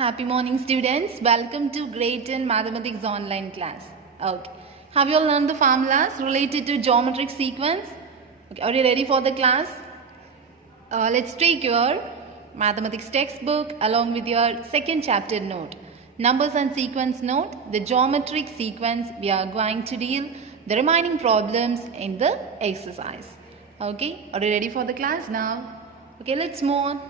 Happy morning students. Welcome to Grade 10 Mathematics online class. Okay. Have you all learned the formulas related to geometric sequence? Okay. Are you ready for the class? Let's take your mathematics textbook along with your second chapter note. Numbers and sequence note. The geometric sequence we are going to deal the remaining problems in the exercise. Okay. Are you ready for the class now? Okay. Let's move on.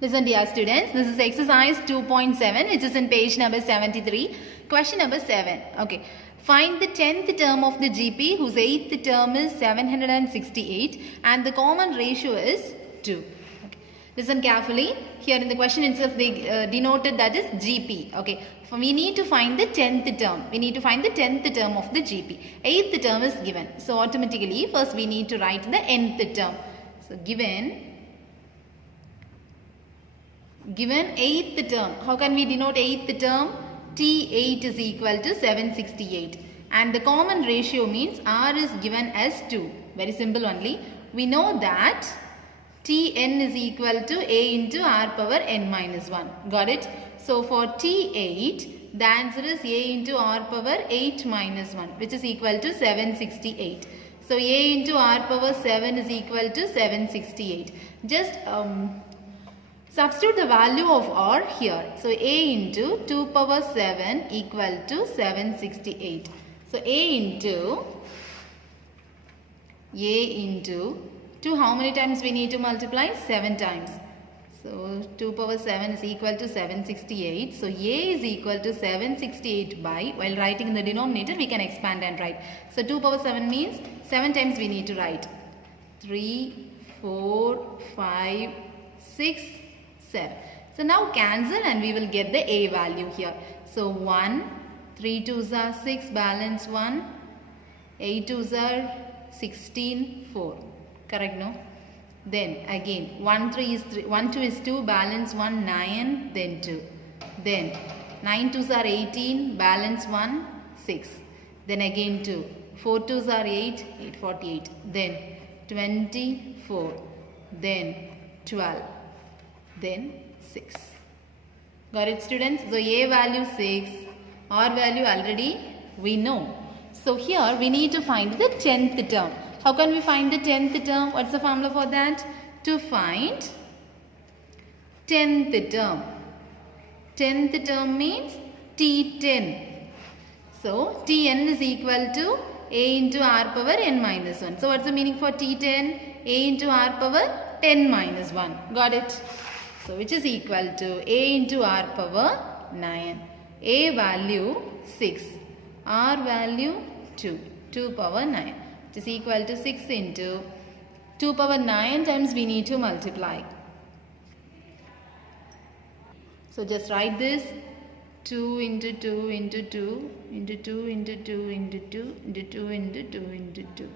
Listen dear students, this is exercise 2.7 which is in page number 73. Question number 7. Okay. Find the 10th term of the GP whose 8th term is 768 and the common ratio is 2. Okay. Listen carefully. Here in the question itself they denoted that is GP. Okay. We need to find the 10th term. We need to find the 10th term of the GP. 8th term is given. So automatically first we need to write the nth term. So given 8th term. How can we denote 8th term? T8 is equal to 768. And the common ratio means R is given as 2. Very simple only. We know that Tn is equal to A into R power n minus 1. Got it? So for T8, the answer is A into R power 8 minus 1 which is equal to 768. So A into R power 7 is equal to 768. Just substitute the value of R here. So A into 2 power 7 equal to 768. So A into 2, how many times we need to multiply? 7 times. So 2 power 7 is equal to 768. So A is equal to 768 by, while writing in the denominator we can expand and write. So 2 power 7 means 7 times we need to write. 3, 4, 5, 6, 7. So now cancel and we will get the A value here. So 1, 3 2s are 6, balance 1, 8 2s are 16, 4. Correct, no? Then again 1 2 is 2, balance 1, 9, then 2. Then 9 2s are 18, balance 1, 6. Then again 2. 4 2s are 8, 48. Then 24. Then 12. Then 6. Got it students? So A value 6, R value already we know. So here we need to find the 10th term. How can we find the 10th term? What's the formula for that? To find 10th term. 10th term means T10. So Tn is equal to A into R power n minus 1. So what's the meaning for T10? A into R power 10 minus 1. Got it? So which is equal to A into R power 9. A value 6. R value 2. 2 power 9. Which is equal to 6 into 2 power 9 times we need to multiply. So just write this. 2 into 2 into 2 into 2 into 2 into 2 into 2 into 2 into 2.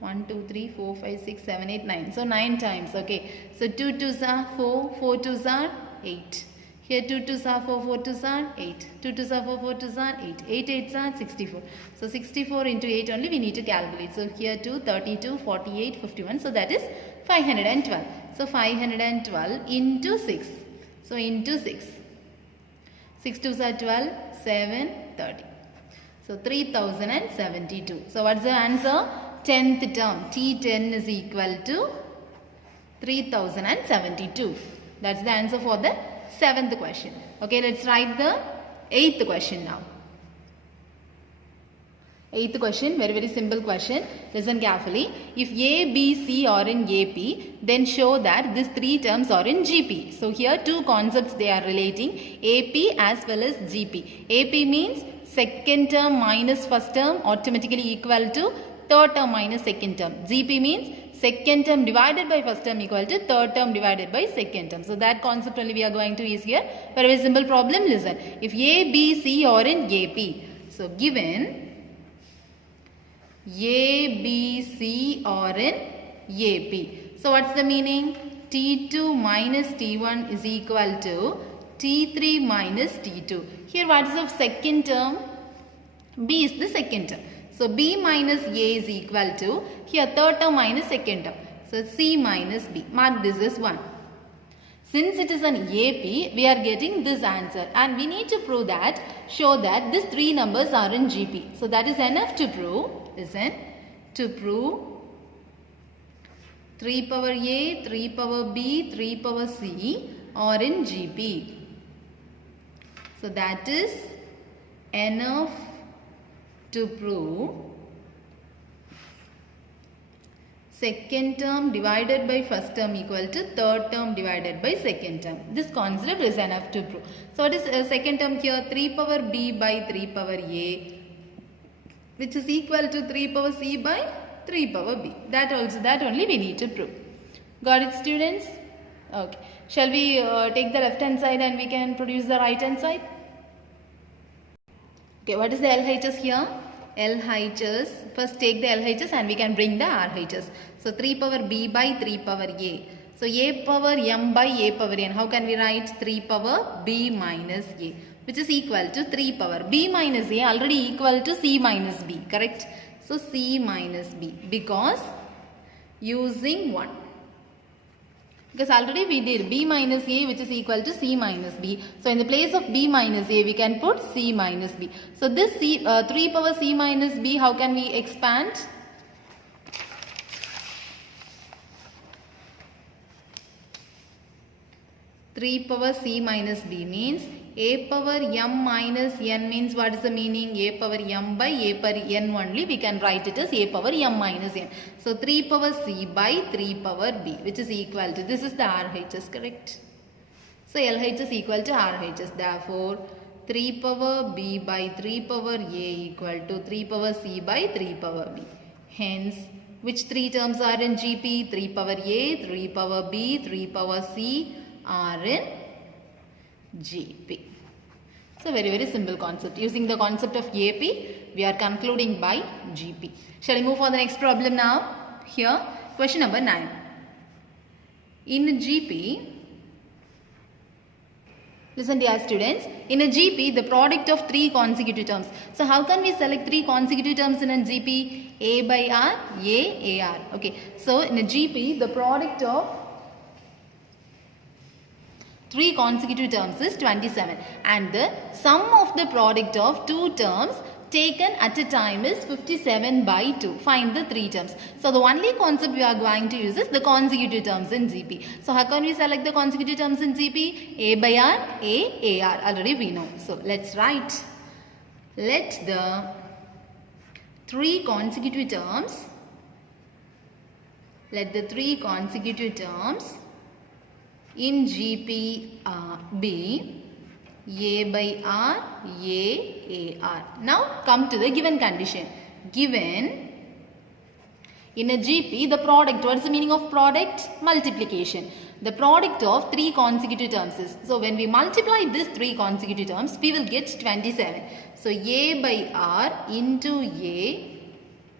1, 2, 3, 4, 5, 6, 7, 8, 9. So 9 times. Okay. So 2 2s are 4, 4 2s are 8. Here 2 2s are 4, 4 2s are 8. 2 2s are 4, 4 2s are 8. 8 8s are 64. So 64 into 8 only we need to calculate. So here 2, 32, 48, 51. So that is 512. So 512 into 6. So into 6. 6 2s are 12, 7, 30. So 3072. So what's the answer? 10th term. T10 is equal to 3072. That's the answer for the 7th question. Okay, let's write the 8th question now. 8th question, very very simple question. Listen carefully. If A, B, C are in AP, then show that these 3 terms are in GP. So here 2 concepts they are relating, AP as well as GP. AP means second term minus first term automatically equal to third term minus second term. GP means second term divided by first term equal to third term divided by second term. So that concept only we are going to use here. Very, very simple problem. Listen. If A, B, C are in AP. So given A, B, C are in AP. So what's the meaning? T2 minus T1 is equal to T3 minus T2. Here what is the second term? B is the second term. So B minus A is equal to, here third term minus second term. So C minus B. Mark this as 1. Since it is an AP, we are getting this answer and we need to prove that, show that these three numbers are in GP. So that is enough to prove, listen, to prove 3 power A, 3 power B, 3 power C are in GP. So that is enough to prove second term divided by first term equal to third term divided by second term. This concept is enough to prove. So what is second term here? 3 power B by 3 power A, which is equal to 3 power C by 3 power B. That only we need to prove. Got it, students? Okay. Shall we take the left hand side and we can produce the right hand side? Okay, what is the LHS here? LHS, first take the LHS and we can bring the RHS. So 3 power B by 3 power A. So A power M by A power N. How can we write? 3 power B minus A, which is equal to 3 power B minus A already equal to C minus B, correct? So C minus B, because using 1. Because already we did B minus A, which is equal to C minus B. So in the place of B minus A, we can put C minus B. So this 3 power C minus B, how can we expand? Three power C minus B means A power M minus N means what is the meaning? A power M by A power N only. We can write it as A power M minus N. So 3 power C by 3 power B, which is equal to, this is the RHS, correct? So LH is equal to RHS. Therefore, 3 power B by 3 power A equal to 3 power C by 3 power B. Hence, which three terms are in GP? 3 power A, 3 power B, 3 power C are in GP. So very simple concept. Using the concept of AP, we are concluding by GP. Shall we move for the next problem now? Here, question number 9. In GP, listen dear students, in a GP, the product of 3 consecutive terms. So how can we select 3 consecutive terms in a GP? A by R, A, AR. Okay. So in a GP, the product of 3 consecutive terms is 27 and the sum of the product of 2 terms taken at a time is 57 by 2. Find the 3 terms. So the only concept we are going to use is the consecutive terms in GP. So how can we select the consecutive terms in GP? A by R, A, AR. Already we know. So let's write. Let the 3 consecutive terms, in GP be A by R, A, AR. Now come to the given condition. Given in a GP, the product, what is the meaning of product? Multiplication. The product of 3 consecutive terms is, so when we multiply these 3 consecutive terms, we will get 27. So A by R into A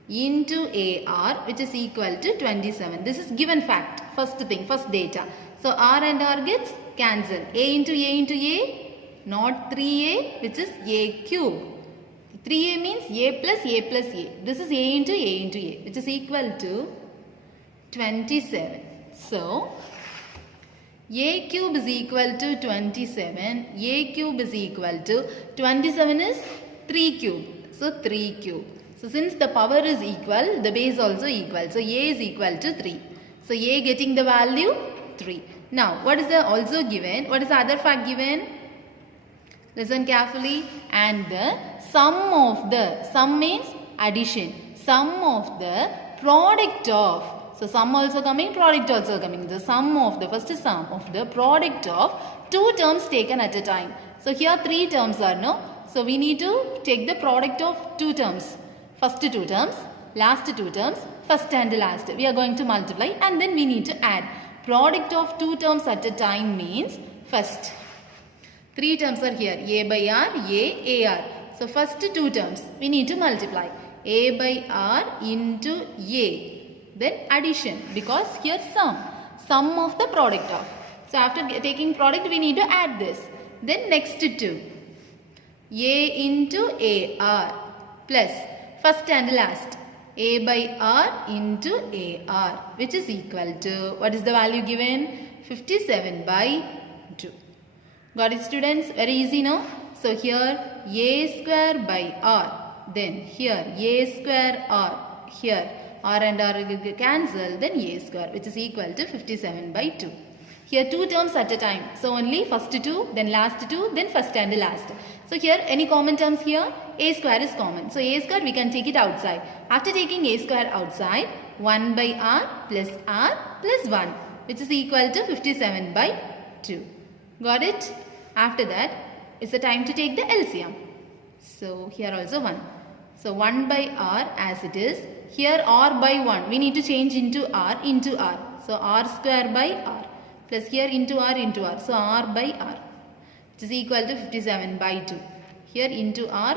into AR, which is equal to 27. This is given fact. First thing, first data. So R and R gets cancelled. A into A, not 3A, which is A cube. 3A means A plus A. This is A into A, which is equal to 27. So, A cube is equal to 27. A cube is equal to 27 is 3 cube. So, 3 cube. So, since the power is equal, the base also equal. So, A is equal to 3. So, A getting the value 3. Now, what is the also given? What is the other fact given? Listen carefully. And the sum means addition. Sum of the product of. So, sum also coming, product also coming. The sum of the, first sum of the product of 2 terms taken at a time. So, here 3 terms are no. So, we need to take the product of 2 terms. First 2 terms, last 2 terms, first and last. We are going to multiply and then we need to add. Product of 2 terms at a time means first 3 terms are here, A by R, A, AR. So first 2 terms we need to multiply. A by R into A. Then addition, because here sum of the product of. So after taking product we need to add this. Then next 2. A into AR plus first and last. A by R into AR, which is equal to, what is the value given? 57 by 2. Got it, students? Very easy now. So here a square by r. Then here a square r. Here r and r will cancel. Then a square, which is equal to 57 by 2. Here two terms at a time. So only first two, then last two, then first and last. So here any common terms here? A square is common. So a square we can take it outside. After taking a square outside, 1 by r plus 1, which is equal to 57 by 2. Got it? After that, it's the time to take the LCM. So here also 1. So 1 by r as it is. Here r by 1. We need to change into r. So r square by r. Plus here into r. So r by r. Which is equal to 57 by 2. Here into r.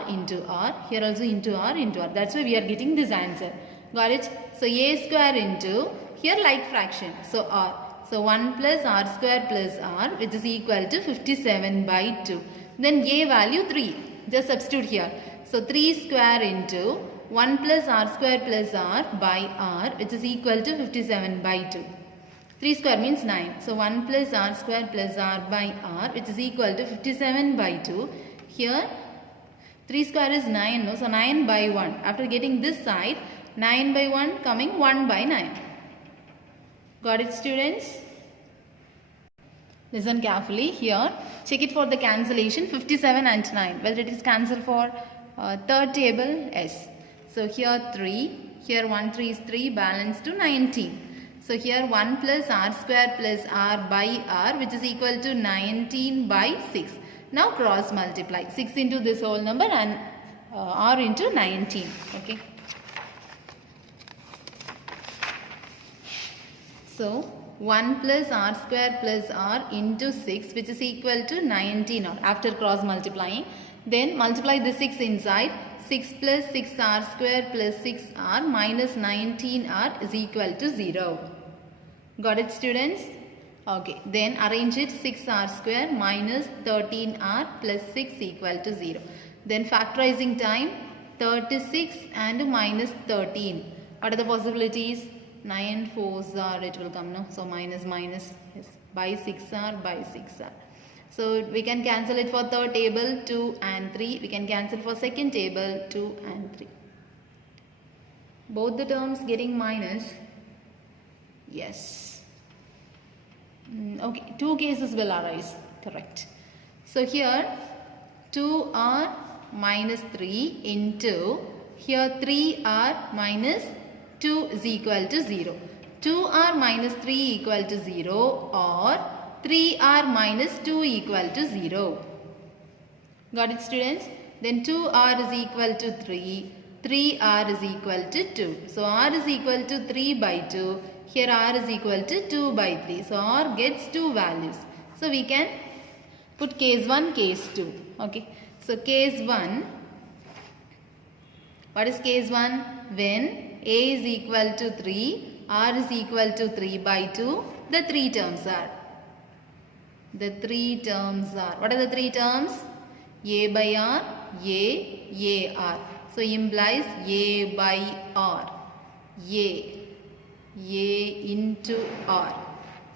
Here also into r. That's why we are getting this answer. Got it? So a square into, here like fraction. So r. So 1 plus r square plus r, which is equal to 57 by 2. Then a value 3. Just substitute here. So 3 square into 1 plus r square plus r by r, which is equal to 57 by 2. 3 square means 9. So 1 plus r square plus r by r, which is equal to 57 by 2. Here 3 square is 9. No? So 9 by 1. After getting this side, 9 by 1 coming 1 by 9. Got it, students? Listen carefully here. Check it for the cancellation 57 and 9. Whether it is cancelled for third table, yes. So here 3. Here 1 3 is 3. Balance to 19. So here 1 plus r square plus r by r, which is equal to 19 by 6. Now cross multiply. 6 into this whole number and r into 19. Okay. So 1 plus r square plus r into 6, which is equal to 19 r after cross multiplying. Then multiply the 6 inside. 6 plus 6r square plus 6r minus 19r is equal to 0. Got it, students? Okay. Then arrange it. 6r square minus 13r plus 6 equal to 0. Then factorizing time 36 and minus 13. What are the possibilities? 9 4s are, it will come, no? So minus minus, yes, by 6r by 6r. So we can cancel it for third table 2 and 3. We can cancel for second table 2 and 3. Both the terms getting minus. Yes. Okay, two cases will arise. Correct. So here 2r minus 3 into here 3r minus 2 is equal to 0. 2r minus 3 equal to 0 or 3r minus 2 equal to 0. Got it, students? Then 2r is equal to 3. 3r is equal to 2. So r is equal to 3 by 2. Here r is equal to 2 by 3. So r gets 2 values. So we can put case 1, case 2. Okay. So case 1. What is case 1? When a is equal to 3, r is equal to 3 by 2. The three terms are. What are the three terms? A by r, a r. So implies a by r. A into r.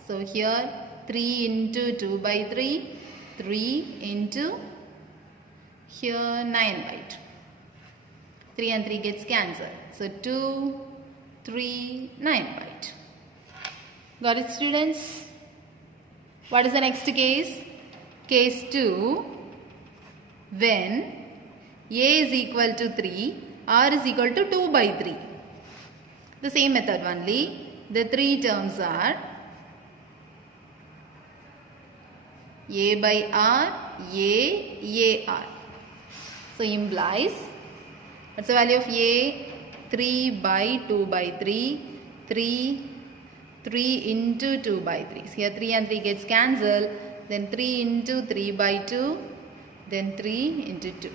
So here 3 into 2 by 3. 3 into here 9 by 2. 3 and 3 gets cancelled. So 2, 3, 9 by 2. Got it, students? What is the next case? Case 2. When a is equal to 3, r is equal to 2 by 3. The same method only. The three terms are a by r, a r. So implies, what's the value of a? 3 by 2 by 3, 3 into 2 by 3. So here 3 and 3 gets cancelled. Then 3 into 3 by 2, then 3 into 2.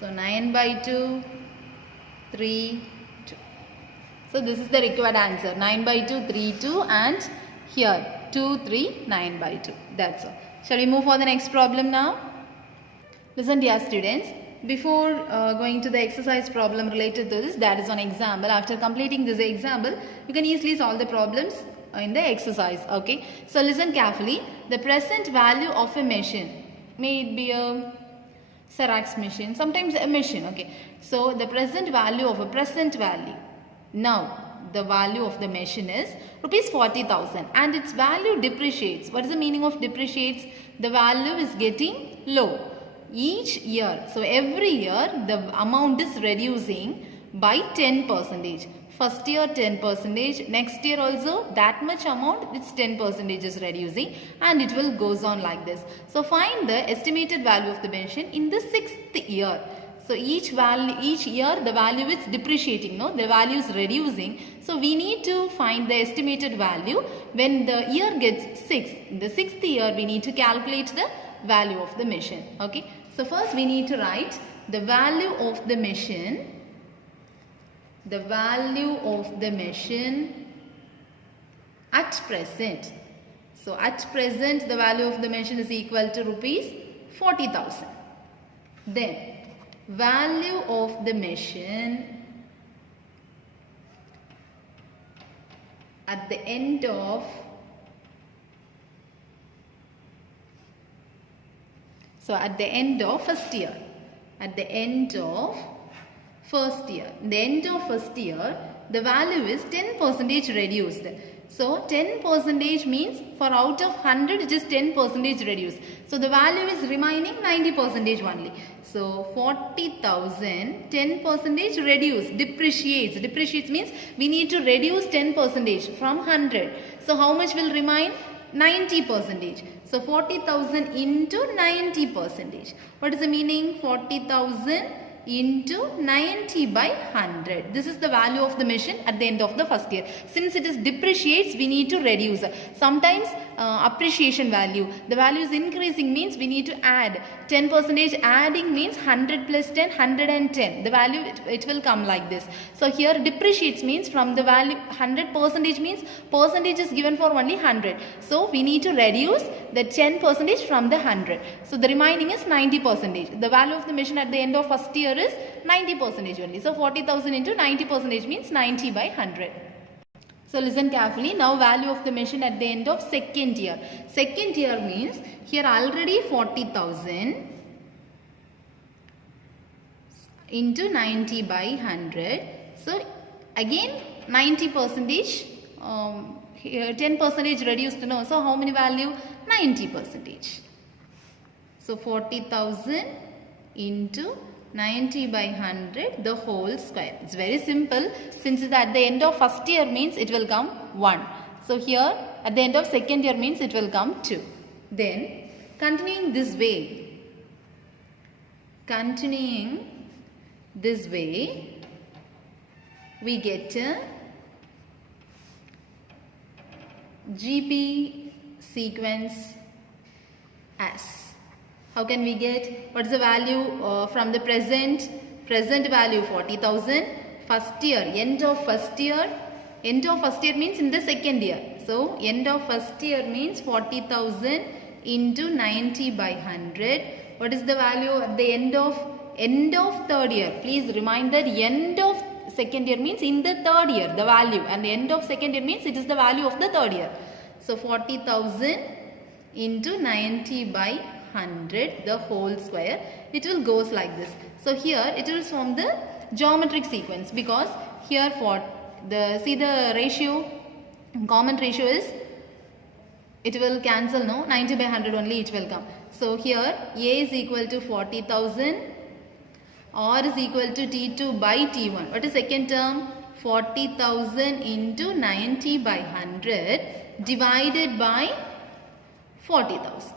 So 9 by 2, 3, 2. So this is the required answer. 9 by 2, 3, 2 and here 2, 3, 9 by 2. That's all. Shall we move for the next problem now? Listen, dear students. Before going to the exercise problem related to this, that is one example. After completing this example, you can easily solve the problems in the exercise. Okay, so listen carefully. The present value of a machine, may it be a Xerox machine, sometimes a machine. Okay, so the present value of a present value. Now the value of the machine is rupees 40,000 and its value depreciates. What is the meaning of depreciates? The value is getting low each year. So every year the amount is reducing by 10%. First year 10%, next year also that much amount, it's 10% is reducing, and it will goes on like this. So find the estimated value of the machine in the 6th year. So each year the value is depreciating, no? The value is reducing. So we need to find the estimated value when the year gets 6. In the 6th year we need to calculate the value of the machine. Okay. So first we need to write the value of the machine. The value of the machine at present. So at present the value of the machine is equal to rupees 40,000. Then value of the machine at the end of first year. At the end of first year. In the end of first year, the value is 10% reduced. So 10% means for out of 100 it is 10% reduced. So the value is remaining 90% only. So 40,000, 10% reduced, depreciates. Depreciates means we need to reduce 10% from 100. So how much will remain? 90%. So 40,000 into 90%. What is the meaning? 40,000 into 90 by 100. This is the value of the machine at the end of the first year. Since it is depreciates, we need to reduce. Sometimes appreciation value, the value is increasing means we need to add. 10% adding means 100 plus 10, 110. The value it will come like this. So here depreciates means from the value 100% means percentage is given for only 100. So we need to reduce the 10% from the 100. So the remaining is 90%. The value of the machine at the end of first year is 90% only. So 40,000 into 90% means 90 by 100. So listen carefully. Now value of the machine at the end of second year. Second year means here already 40,000 into 90 by 100. So again 90%, here 10% reduced. No. So how many value? 90%. So 40,000 into 90 by 100 the whole square. It's very simple. Since it's at the end of first year means it will come 1. So here at the end of second year means it will come 2. Then continuing this way, we get a GP sequence as. How can we get? What is the value from the present? Present value 40,000. First year, end of first year. End of first year means in the second year. So end of first year means 40,000 into 90 by 100. What is the value at the end of third year? Please remind that end of second year means in the third year the value, and the end of second year means it is the value of the third year. So 40,000 into 90 by 100 the whole square. It will goes like this. So here it will form the geometric sequence, because here for the see the ratio, common ratio is, it will cancel, no, 90 by 100 only it will come. So here A is equal to 40,000, R is equal to T2 by T1. What is second term? 40,000 into 90 by 100 divided by 40,000.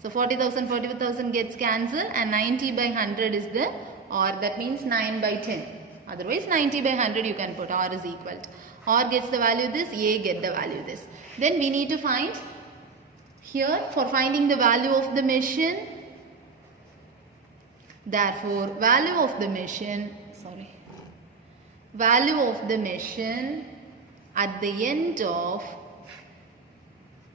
So 40,000 gets cancelled, and 90 by 100 is the R, that means 9 by 10. Otherwise 90 by 100 you can put, R is equal to. R gets the value this, A get the value this. Then we need to find here, for finding the value of the machine, therefore value of the machine at the end of,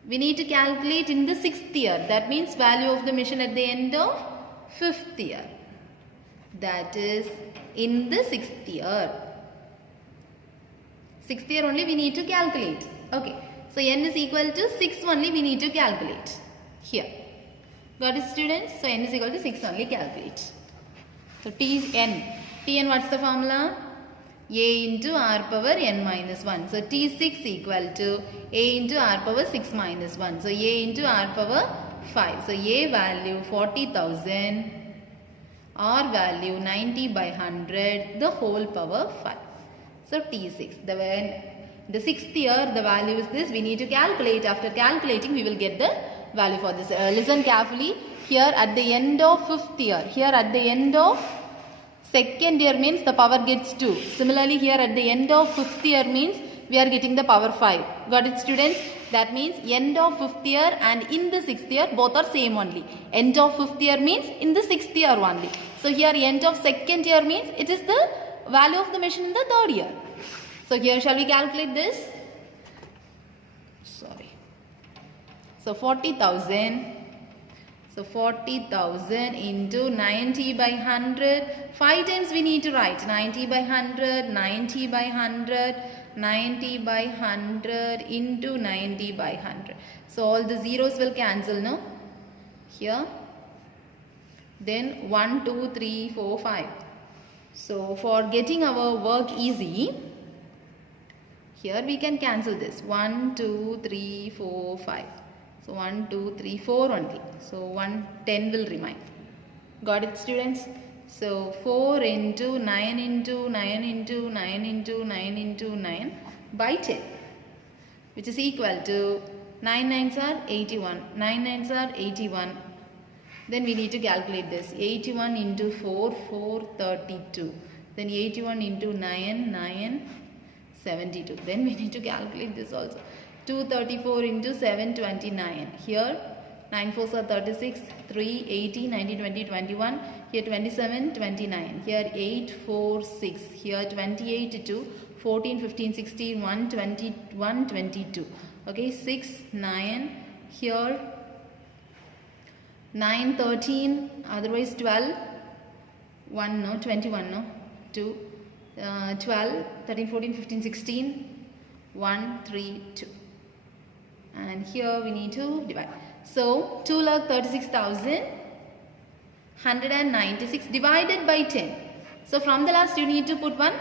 we need to calculate in the 6th year. That means value of the machine at the end of 5th year. That is in the 6th year. 6th year only we need to calculate. Okay. So n is equal to 6 only we need to calculate here. Got it, students? So n is equal to 6 only calculate. So Tn what's the formula? A into r power n minus 1. So T6 equal to A into r power 6 minus 1. So A into r power 5. So A value 40,000, R value 90 by 100, the whole power 5. So T6. The sixth year the value is this. We need to calculate. After calculating we will get the value for this. Listen carefully. Here at the end of fifth year. Here at the end of second year means the power gets 2. Similarly here at the end of fifth year means we are getting the power 5. Got it, students? That means end of fifth year and in the sixth year both are same only. End of fifth year means in the sixth year only. So here end of second year means it is the value of the machine in the third year. So here shall we calculate this? Sorry. So 40,000. So 40,000 into 90 by 100. 5 times we need to write. 90 by 100, 90 by 100, 90 by 100 into 90 by 100. So all the zeros will cancel, no? Here. Then 1, 2, 3, 4, 5. So for getting our work easy, here we can cancel this. 1, 2, 3, 4, 5. So 1, 2, 3, 4 only. So 10 will remain. Got it, students? So 4 into 9 into 9 into 9 into 9 into 9 by 10, which is equal to 9 nines are 81. 9 nines are 81. Then we need to calculate this. 81 into 4, 432. Then 81 into 9, 9, 72. Then we need to calculate this also. 234 into 729. Here 9 4s are 36, 3, 18, 19, 20, 21. Here 27, 29. Here 8, 4, 6. Here 28, 2, 14, 15, 16, 1, 20, 1, 22. Okay, 6, 9. Here 9, 13. Otherwise 12. 1, no, 21, no. 2, 12, 13, 14, 15, 16. 1, 3, 2. And here we need to divide. So 2,36,196 divided by 10. So from the last you need to put one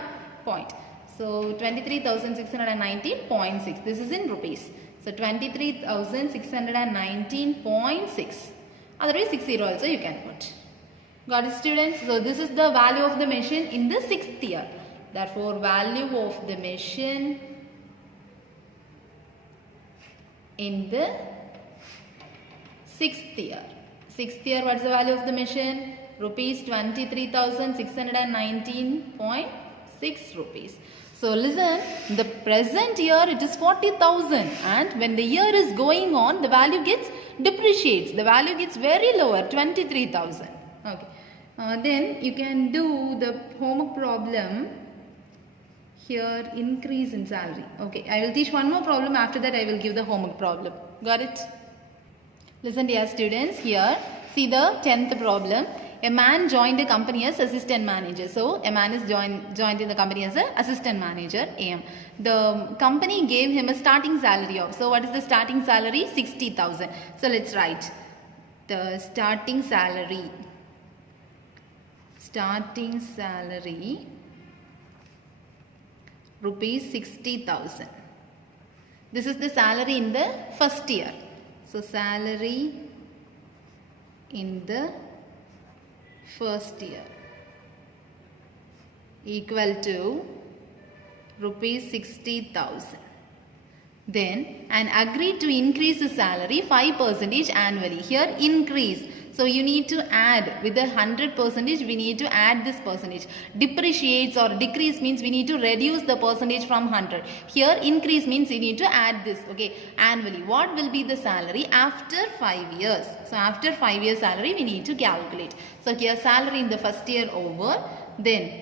point. So 23,619.6. This is in rupees. So 23,619.6. Otherwise 60 also you can put. Got it, students? So this is the value of the machine in the sixth year. Therefore value of the machine in the sixth year. Sixth year, what is the value of the machine? Rupees 23,619.6 rupees. So listen, the present year it is 40,000, and when the year is going on, the value gets depreciates. The value gets very lower, 23,000. Okay. Then you can do the homework problem. Here, increase in salary. Okay, I will teach one more problem. After that, I will give the homework problem. Got it? Listen, dear students. Here, see the 10th problem. A man joined a company as assistant manager. So, a man is joined in the company as an assistant manager, AM. The company gave him a starting salary of. So, what is the starting salary? 60,000. So, let's write the starting salary. Starting salary. Rupees 60,000. This is the salary in the first year. So salary in the first year equal to rupees 60,000. Then and agreed to increase the salary 5% annually. Here increase. So you need to add with the 100%, we need to add this percentage. Depreciates or decrease means we need to reduce the percentage from 100. Here increase means we need to add this, okay, annually. What will be the salary after 5 years? So after 5 years salary we need to calculate. So here salary in the first year over, then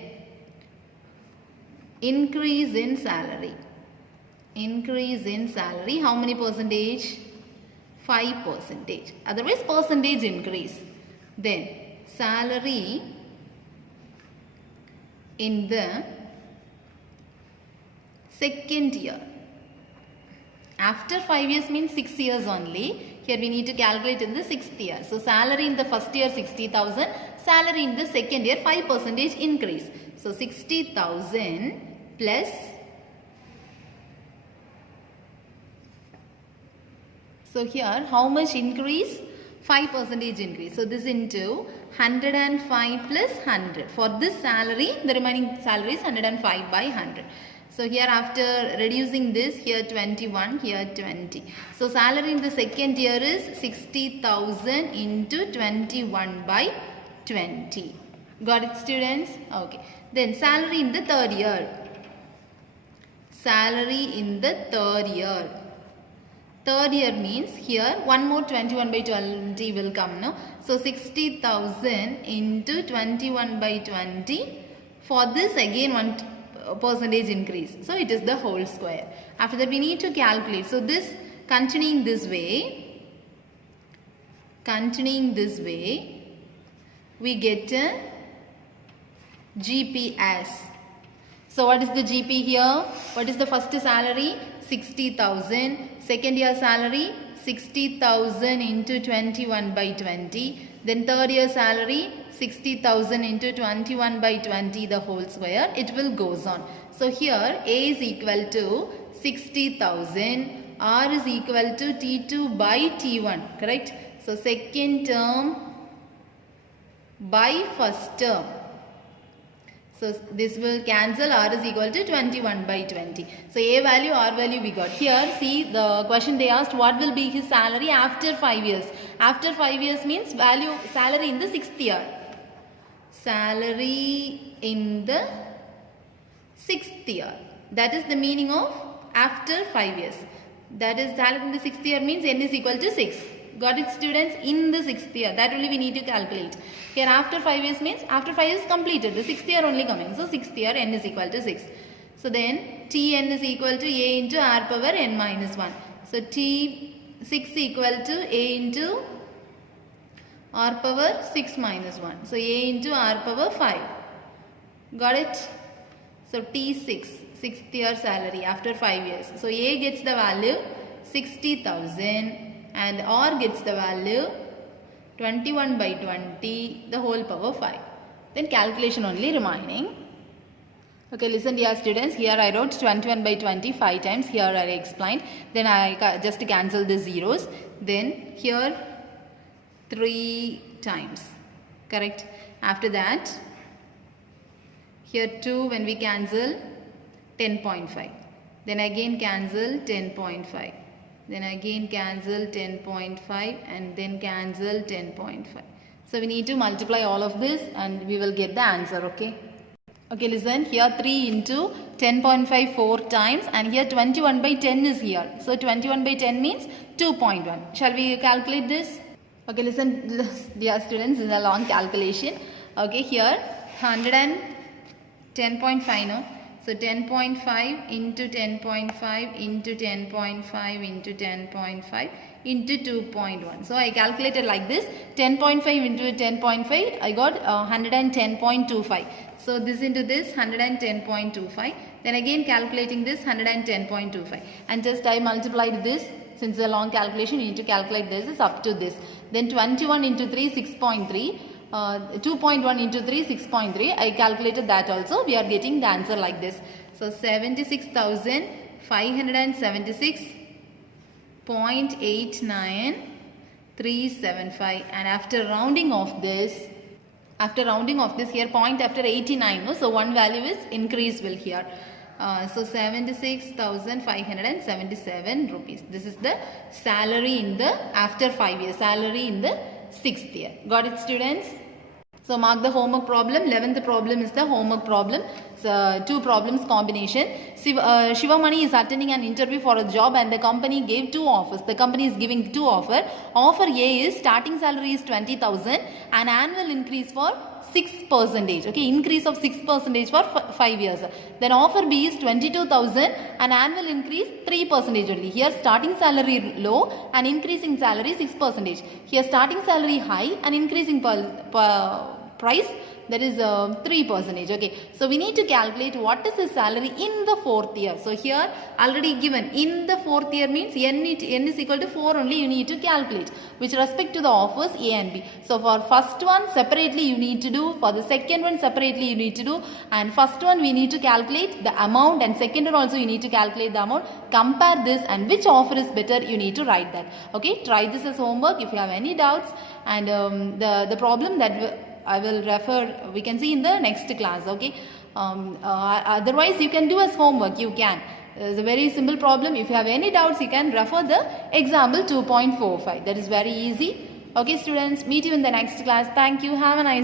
increase in salary. Increase in salary, how many percentage? 5%. Otherwise percentage increase. Then salary in the second year. After 5 years means 6 years only. Here we need to calculate in the 6th year. So salary in the first year 60,000, salary in the second year 5% increase. So 60,000 plus so here how much increase? 5% increase. So this into 105 plus 100. For this salary, the remaining salary is 105 by 100. So here after reducing this, here 21, here 20. So salary in the second year is 60,000 into 21 by 20. Got it, students? Okay. Then salary in the third year. Salary in the third year. Third year means here one more 21 by 20 will come now. So 60,000 into 21 by 20. For this again 1% increase. So it is the whole square. After that we need to calculate. So this continuing this way, we get a GPS. So what is the GP here? What is the first salary? 60,000. Second year salary 60,000 into 21 by 20. Then third year salary 60,000 into 21 by 20 the whole square. It will goes on. So here A is equal to 60,000. R is equal to T2 by T1. Correct? So second term by first term. So this will cancel. R is equal to 21 by 20. So A value, R value we got. Here see the question they asked, what will be his salary after 5 years. After 5 years means value salary in the 6th year. Salary in the 6th year. That is the meaning of after 5 years. That is salary in the 6th year means n is equal to 6. Got it, students? In the 6th year. That only we need to calculate. Here after 5 years means after 5 years completed. The 6th year only coming. So 6th year n is equal to 6. So then Tn is equal to A into R power n minus 1. So T6 equal to A into R power 6 minus 1. So A into R power 5. Got it? So T6, 6th year salary after 5 years. So A gets the value 60,000 and R gets the value 21 by 20 the whole power 5. Then calculation only remaining. Okay, listen dear students, here I wrote 21 by 20 5 times. Here I explained. Then I just cancel the zeros. Then here 3 times. Correct? After that, here 2 when we cancel 10.5. Then again cancel 10.5. Then again cancel 10.5 and then cancel 10.5. So we need to multiply all of this and we will get the answer. Okay. Okay, listen. Here 3 into 10.5 4 times and here 21 by 10 is here. So 21 by 10 means 2.1. Shall we calculate this? Okay, listen dear students, this is a long calculation. Okay, here 110.5 no. So 10.5 into 10.5 into 10.5 into 10.5 into 2.1. So I calculated like this. 10.5 into 10.5 I got 110.25. So this into this 110.25. Then again calculating this 110.25. And just I multiplied this. Since a long calculation you need to calculate this is up to this. Then 21 into 3 6.3. 2.1 into 3 6.3. I calculated that also. We are getting the answer like this. So 76,576.89375. And after rounding off this here point after 89 no? So one value is increase will here. So 76,577 rupees. This is the salary in the after 5 years. Salary in the 6th year. Got it, students? So mark the homework problem. 11th problem is the homework problem. So 2 problems combination. Shivamani is attending an interview for a job and the company gave 2 offers. The company is giving 2 offers. Offer A is starting salary is 20,000 and annual increase for 6%. Okay, increase of 6% for 5 years. Then offer B is 22,000 and annual increase 3% only. Here starting salary low and increasing salary 6%. Here starting salary high and increasing price that is 3%. Okay, so we need to calculate what is his salary in the 4th year. So here already given in the 4th year means n is equal to 4 only you need to calculate with respect to the offers A and B. So for first one separately you need to do, for the second one separately you need to do, and first one we need to calculate the amount and second one also you need to calculate the amount. Compare this and which offer is better you need to write that. Okay, try this as homework if you have any doubts, and the problem that I will refer, we can see in the next class. Okay, otherwise you can do as homework, you can. It's a very simple problem. If you have any doubts you can refer the example 2.45. That is very easy. Okay students, meet you in the next class. Thank you. Have a nice day.